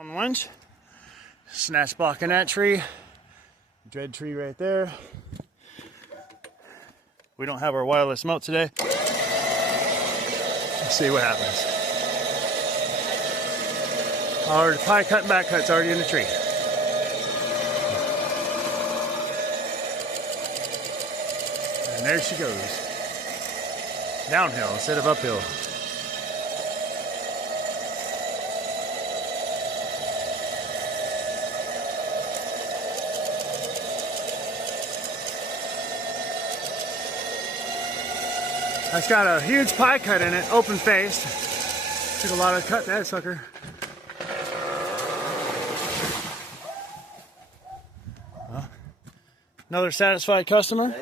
On the winch, snatch blocking that tree, dread tree right there. We don't have our wireless mount today. Let's see what happens. Our pie cut and back cut's already in the tree. And there she goes. Downhill instead of uphill. That's got a huge pie cut in it, open faced. Took a lot to cut that sucker. Well, another satisfied customer.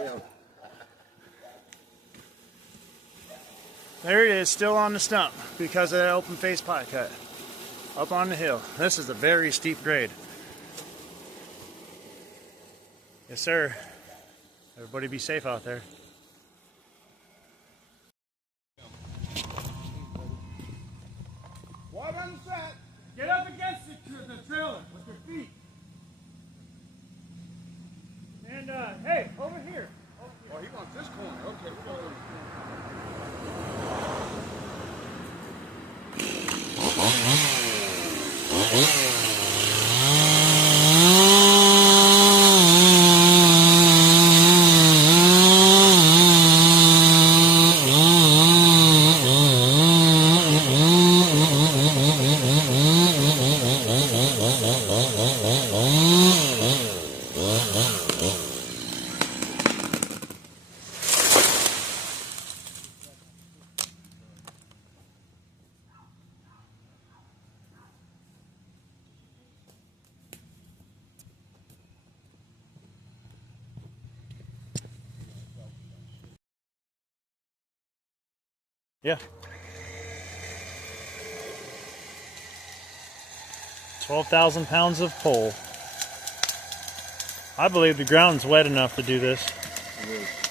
There it is, still on the stump because of that open face pie cut. Up on the hill. This is a very steep grade. Yes, sir. Everybody be safe out there. Wide on the set. Get up against the trailer with your feet. And hey, over here. Oh, he wants this corner. Okay, we're going. Yeah. 12,000 pounds of pole. I believe the ground's wet enough to do this. It is.